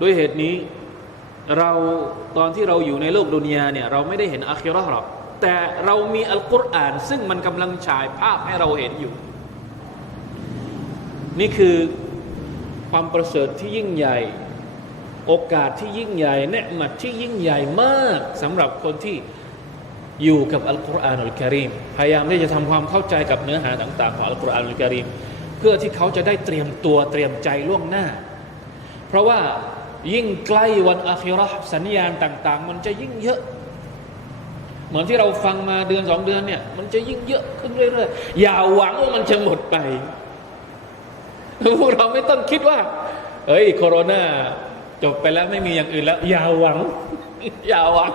ด้วยเหตุนี้เราตอนที่เราอยู่ในโลกดุนยาเนี่ยเราไม่ได้เห็นอาคิราะห์หรอกแต่เรามีอัลกุรอาน ซึ่งมันกำลังฉายภาพให้เราเห็นอยู่ นี่คือความประเสริฐที่ยิ่งใหญ่ โอกาสที่ยิ่งใหญ่เนืมัดที่ยิ่งใหญ่มากสำหรับคนที่อยู่กับอัลกุรอานอัลกิริมพยายามที่จะทำความเข้าใจกับเนื้อหาต่าง ๆ ของอัลกุรอานอัลกิริมเพื่อที่เขาจะได้เตรียมตัวเตรียมใจล่วงหน้า เพราะว่า ยิ่งใกล้วันอาคิราะสัญญาณต่าง ๆ มันจะยิ่งเยอะ เหมือนที่เราฟังมาเดือนสองเดือนเนี่ย มันจะยิ่งเยอะขึ้นเรื่อยๆอย่าหวังว่ามันจะหมดไปพวกเราไม่ต้องคิดว่าเฮ้ยโคโรนาจบไปแล้วไม่มีอย่างอื่นแล้ว อย่าหวัง อย่าหวัง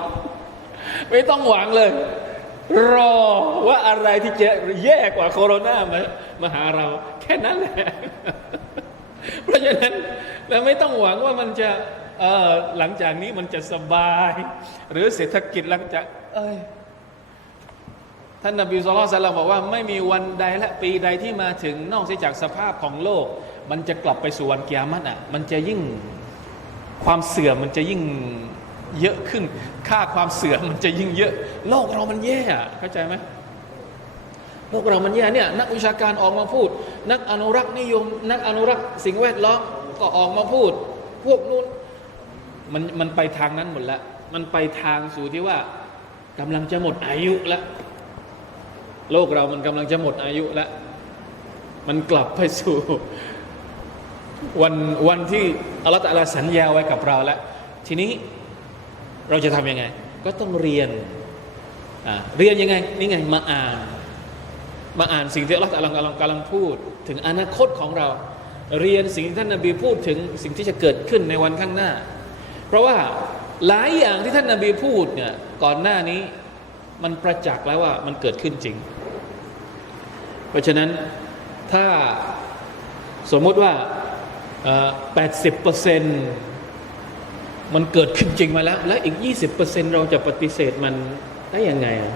ไม่ต้องหวังเลย รอว่าอะไรที่จะแย่กว่าโคโรนามามาหาเรา แค่นั้นแหละ เพราะฉะนั้นเราไม่ต้องหวังว่ามันจะเออหลังจากนี้มันจะสบาย หรือเศรษฐกิจหลังจาก เอ้ยท่านนบีสุลต่านบอกว่าไม่มีวันใดและปีใดที่มาถึงนอกจากสภาพของโลก มันจะกลับไปสู่วันกิยามัตอะมันจะยิ่งความเสื่อมมันจะยิ่งเยอะขึ้น ค่าความเสื่อมมันจะยิ่งเยอะ โลกเรามันแย่เข้าใจไหม โลกเรามันแย่เนี่ยนักวิชาการออกมาพูด นักอนุรักษ์นิยม นักอนุรักษ์สิ่งแวดล้อมก็ออกมาพูด พวกนู้นมันมันไปทางนั้นหมดแล้ว มันไปทางสู่ที่ว่ากำลังจะหมดอายุแล้วโลกเรามันกำลังจะหมดอายุแล้วมันกลับไปสู่วันวันที่อัลลอฮฺตะอาลาสัญญาไว้กับเราแล้ว ทีนี้เราจะทำยังไง ก็ต้องเรียนเรียนยังไง นี่ไงมาอ่าน มาอ่านสิ่งที่อัลลอฮฺตะอาลากำลังกำลังพูด ถึงอนาคตของเรา เรียนสิ่งที่ท่านนบีพูดถึงสิ่งที่จะเกิดขึ้นในวันข้างหน้า เพราะว่าหลายอย่างที่ท่านนบีพูดเนี่ยก่อนหน้านี้มันประจักษ์แล้วว่ามันเกิดขึ้นจริง เพราะฉะนั้นถ้าสมมติว่าแปดสิบเปอร์เซ็นต์มันเกิดขึ้นจริงมาแล้ว และอีกยี่สิบเราจะปฏิเสธมันได้ยังไงอะ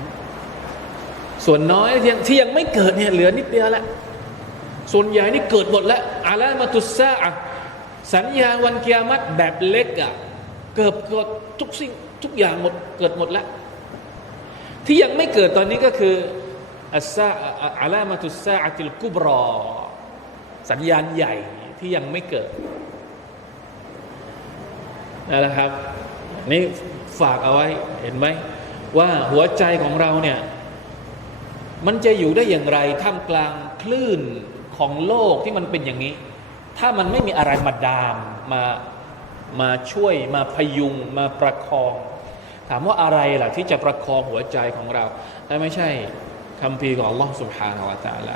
ส่วนน้อยที่ยังที่ยังไม่เกิดเนี่ยเหลือนิดเดียวละส่วนใหญ่นี่เกิดหมดแล้วอาลามาตุสซาอะสัญญาวันกิยามัตแบบเล็กอะเกิดเกิดทุกสิ่งทุกอย่างหมดเกิดหมดแล้วที่ยังไม่เกิดตอนนี้ก็คืออัสซาอาลามาตุสซาอัติลกุบรอ สัญญาณใหญ่ที่ยังไม่เกิดนั่นแหละครับนี่ฝากเอาไว้เห็นไหมว่าหัวใจของเราเนี่ย มันจะอยู่ได้อย่างไรท่ามกลางคลื่นของโลกที่มันเป็นอย่างนี้ ถ้ามันไม่มีอะไรมาดามมามาช่วยมาพยุงมาประคอง ถามว่าอะไรล่ะที่จะประคองหัวใจของเราถ้าไม่ใช่คำพีร์ของ Allah سبحانه และ تعالى